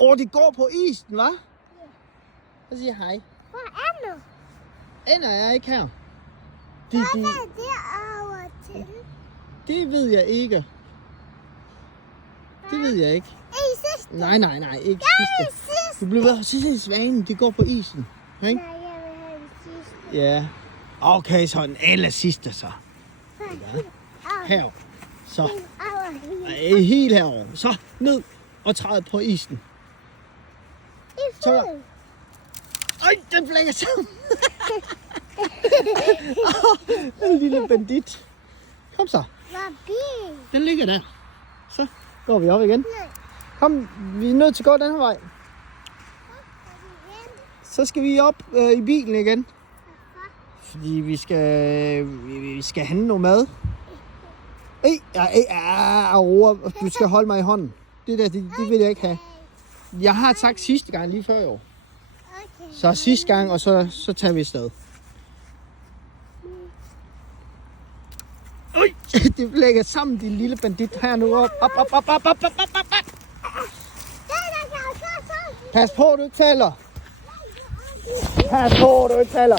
de går på isen, hva'? Så siger hej. Hvor er nu? Ender er ikke her. Hvad er derovre til? Det ved jeg ikke. Det ved jeg ikke. I sidste? Nej, ikke Jeg sidste. vil sidste. Du bliver ved at se svanen, de går på isen. Ikke? Nej, jeg vil have den sidste. Ja. Okay, så den aller sidste så. Her. Så. Helt herovre. Så ned og træde på isen. I Så. fod. Ej, den flækker sammen. En lille bandit. Kom så. Hvor bil? Den ligger der. Så går vi op igen. Nej. Kom, vi er nødt til at gå den her vej. Så skal vi op i bilen igen. Fordi vi skal handle noget mad. Aurora, du skal holde mig i hånden. Det der, det vil jeg ikke have. Jeg har sagt sidste gang, lige før i år. Okay. Så sidste gang, og så tager vi afsted. Ui, det lægger sammen, din lille bandit. Her nu op. Op. Pas på, du ikke falder. Pas på, du ikke falder.